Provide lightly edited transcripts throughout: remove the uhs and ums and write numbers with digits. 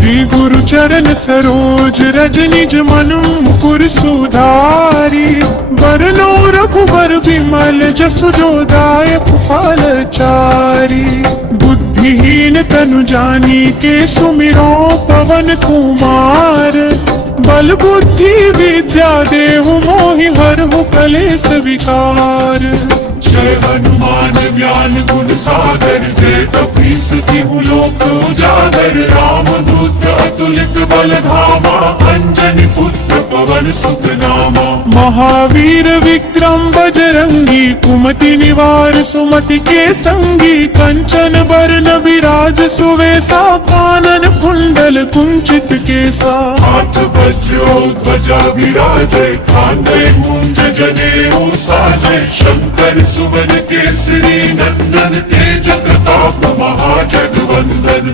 श्री गुरु चरण सरोज रज निज मन मुकुर सुधारी। बरनो रघुबर विमल जसु जो दायक फलचारी। बुद्धिहीन तनु जानी के सुमिरो पवन कुमार। बल बुद्धि विद्या देहु मोहि हरहु कलेस विकार। जय हनुमान ज्ञान गुण सागर जय कपीस तिहु लोक उजागर। राम दूत अतुलित बल धामा अंजनी पुत्र पवन सुत नामा। महावीर विक्रम बजरंगी कुमति निवार सुमति के संगी। कंचन बरन विराज सुवेसा कानन कुंडल कुंचित केसा। हाथ वज्रो ध्वजा विराजै कांधे मूंज जनेऊ साजै। शंकर सुवन केसरी नंदन तेज प्रताप महाजगवंदन।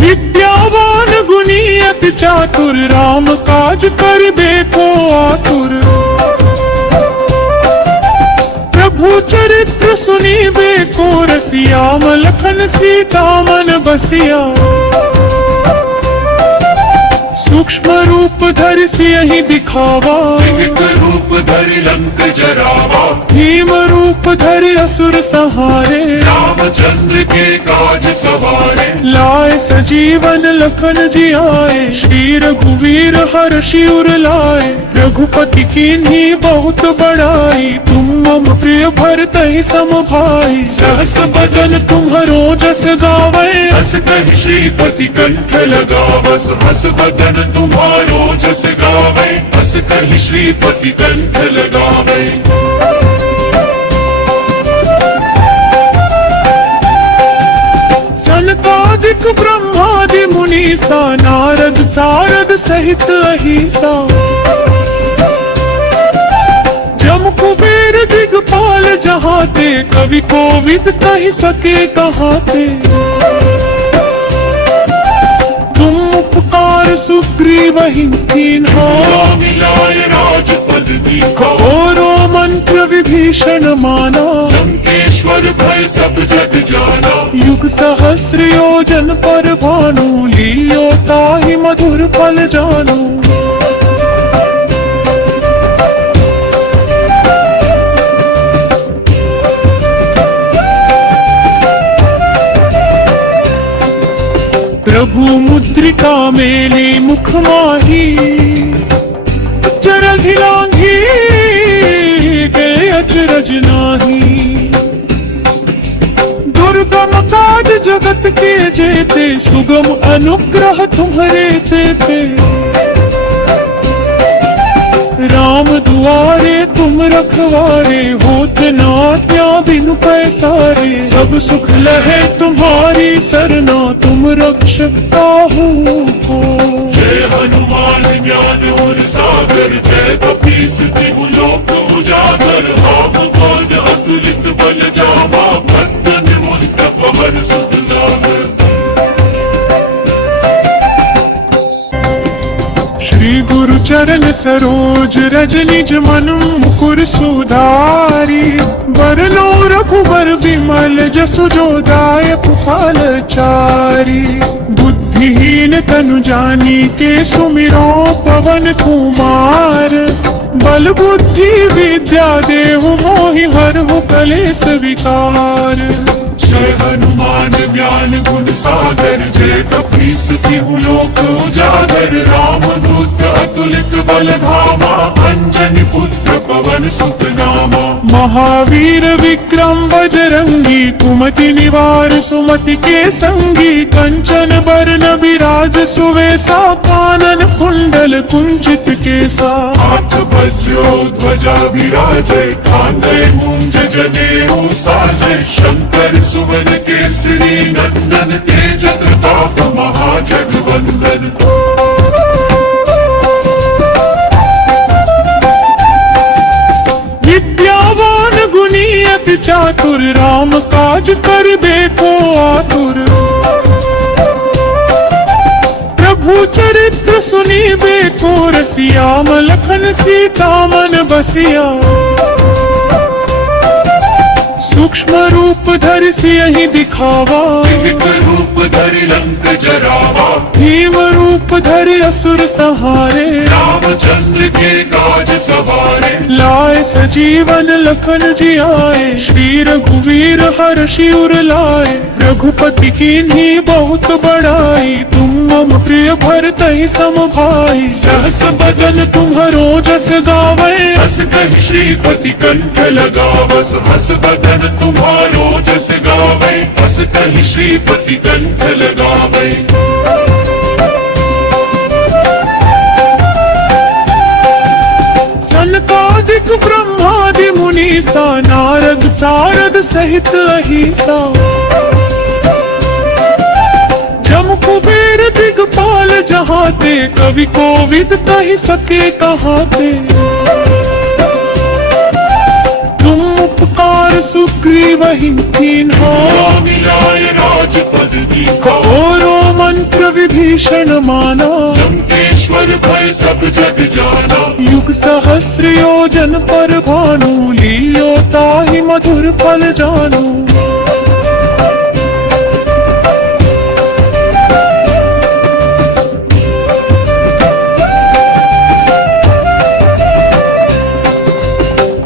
विद्यावान गुणी अति चातुर राम काज करिबे को आतुर। प्रभु चरित्र सुनिबे को रसिया मलखन सीता मन बसिया। सूक्ष्म रूप धरि सियहि दिखावा रूप धरि लंक जरावा। भीम रूप धरि असुर संहारे रामचंद्र के काज सवारे। लाए सजीवन लखन जियाए श्री रघुवीर हर्षि उर लाए। रघुपति कीन्ही बहुत बड़ाई तुम मम प्रिय भरतहि सम भाई। सहस बदन तुम्हरो जस गावै हस कहि श्रीपति कंठ लगावस। हस बदन तुम्हारो जस गावै हस कहि श्रीपति कंठ लगावै। सनकादिक ब्रह्मादि मुनीसा नारद सारद सहित अहिसा। जम कुबेर दिगपाल जहाते कवि कोविद कहि सके कहाते। तुम उपकार सुग्रीवहि कीन्हा मिलाए राजपद दीन्हा। और मंत्र विभीषण माना लंकेश्वर भय सब जग जाना। युग सहस्र योजन पर भानु लील्यो ताहि मधुर फल जानु। प्रभु मुद्रिका मेली मुख माही। चरल लांघी गए अचरज नाही। दुर्गम काज जगत के जेते सुगम अनुग्रह तुम्हारे तेते। राम दुआरे तुम रखवारे होत न आज्ञा बिनु पैसारे। सब सुख लहे तुम्हारी सरना तुम रक्षक काहू को। जय हनुमान ज्ञान गुण सागर जय कपीस तिहु लोक उजागर। राम बोध अतुलित बल जामा भक्त निमुक्त पवन सुत नागर। श्री गुरु चरण सरोज रज निज मन मुकुर सुधारी। बरनो रघुबर विमल जसु जो दायक फलचारी। बुद्धिहीन तनु जानी के सुमिरो पवन कुमार। बल बुद्धि विद्या देहु मोहि हरहु कलेस विकार। जय हनुमान ज्ञान गुण सागर जय कपीस तिहु लोक उजागर। राम दूत अतुलित बल धामा अंजनी पुत्र पवन सुत नामा। महावीर विक्रम बजरंगी कुमति निवार सुमति के संगी। कंचन बरन विराज सुवेसा कानन कुंडल कुंचित केसा। हाथ वज्रो ध्वजा विराजै कांधे मूंज जनेऊ साजै। शंकर सुवन केसरी नंदन तेज प्रताप महाजगवंदन। विद्यावान गुणी अति चातुर राम काज करिबे को आतुर। प्रभु चरित्र सुनिबे को रसिया मलखन सीता मन बसिया। सूक्ष्म रूप धरि सियहि दिखावा, विकट रूप धरि लंक जरावा, भीम रूप धरि असुर संहारे, रामचंद्र के काज सवारे, लाए सजीवन लखन जी आए, श्री रघुवीर हर्षि उर लाए, रघुपति कीन्ही बहुत बड़ाई, तुम मम प्रिय भरतहि सम भाई, सहस बदन तुम्हरो जस गावे, हस कहि श्रीपति कंठ लगावस, हस बदन तुम्हारो जस गावे, हस कहि श्रीपति कंठ लगावे। सनकादिक ब्रह्मादि मुनीसा, नारद सारद सहित अहिसा, जम कुबेर दिगपाल जहाते, कवि कोविद कहि सके कहाते, तुम उपकार सुग्रीवहि कीन्हा, मिलाए राजपद दीन्हा, और मंत्र विभीषण माना, लंकेश्वर भय सब जग जाना, युग सहस्र योजन पर भानु, लील्यो ताहि मधुर फल जानू।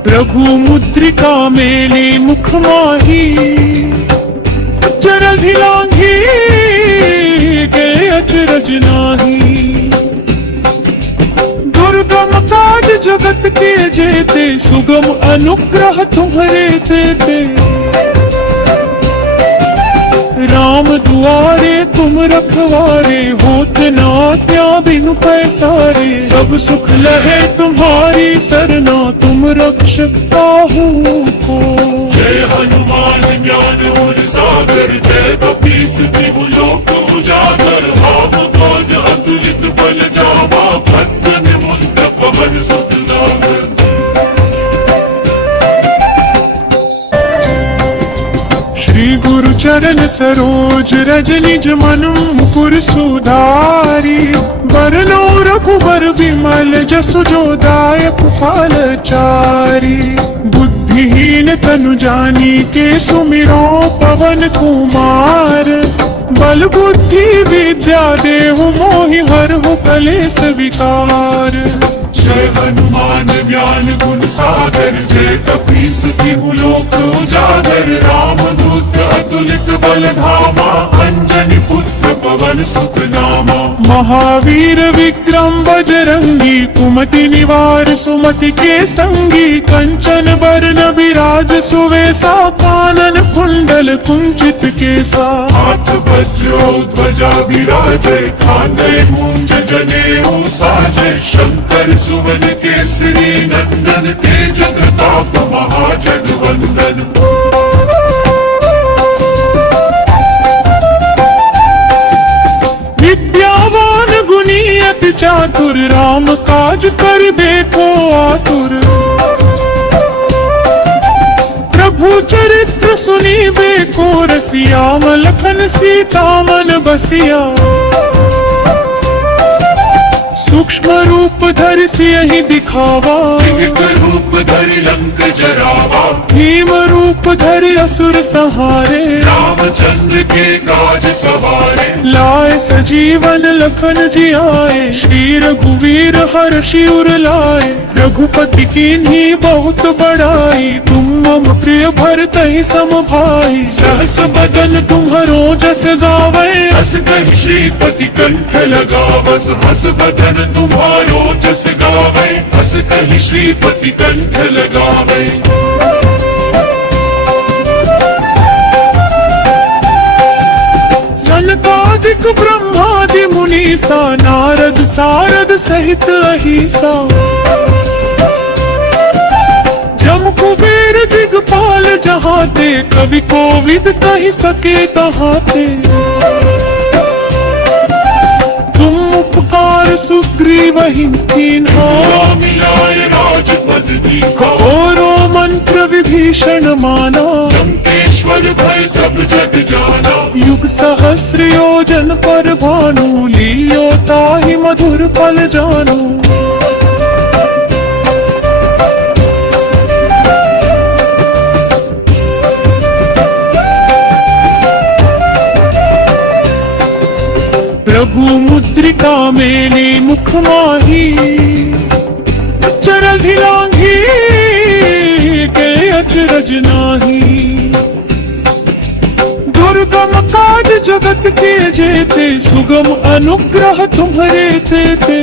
प्रभु मुद्रिका मेली मुख माही, जरधि लांघी के अचरज नाही, दुर्गम काज जगत के जेते, सुगम अनुग्रह तुम्हरे तेते, राम दुआरे तुम रखवारे, होत न आज्ञा बिनु पैसारे, सब सुख लहे तुम्हारी सरना, तुम रक्षक काहू को। जय हनुमान ज्ञान गुण सागर, जय कपीस तिहु लोक उजागर, हाम क्रोध अतुलित बल जावा, भक्त निमुक्त पवन सुत नागर। श्री गुरु चरण सरोज रज निज मनु मुकुर सुधारी, बरनो रघुबर विमल जसु जो दायक फल चारी, बुद्धिहीन तनु जानी के सुमिरो पवन कुमार, बल बुद्धि विद्या देहु मोहि हरहु कलेस विकार। जय हनुमान ज्ञान गुण सागर, जय कपीस तिहु लोक उजागर, रामदूत अतुलित बल धामा, अंजनी पुत्र पवन सुत नामा, महावीर विक्रम बजरंगी, कुमति निवार सुमति के संगी, कंचन बरन विराज सुवेसा, कानन कुंडल कुंचित केसा, हाथ वज्रो ध्वजा विराजै, खांदे मूंज जनेऊ साजै, शंकर सुवन केसरी नंदन, तेज प्रताप महाजगवंदन। विद्यावान गुणी अति चातुर, राम काज करिबे को आतुर, प्रभु चरित्र सुनिबे को रसिया, लखन सीता मन बसिया, सूक्ष्म रूप धरि सियहि दिखावा, विकट रूप धरि लंक जरावा, भीम रूप धरि असुर संहारे, रामचंद्र के काज सवारे, लाए सजीवन लखन जी आए, श्री रघुवीर हर्षि उर लाए, रघुपति कीन्ही बहुत बड़ाई, तुम मम प्रिय भरतहि सम भाई, सहस बदन तुम्हरो जस गावे, हस कहि श्रीपति कंठ लगावस, हस बदन तुम्हारो जस गावे, हस कहि श्रीपति कंठ लगावे। सनकादिक ब्रह्मादि मुनीसा, नारद सारद सहित अहिसा, जम कुबेर दिगपाल जहाते, कवि कोविद कहि सके कहाते, तुम उपकार सुग्रीवहि कीन्हा, मिलाए राजपद दीन्हा, और मंत्र विभीषण माना, लंकेश्वर भय सब जग जाना, युग सहस्र योजन पर भानु, लील्यो ताहि मधुर फल जानू। चंद्रिका मेली मुख माही, चरधि लांघी के अचरज नाही। दुर्गम काज जगत के जेते, सुगम अनुग्रह तुम्हारे तेते।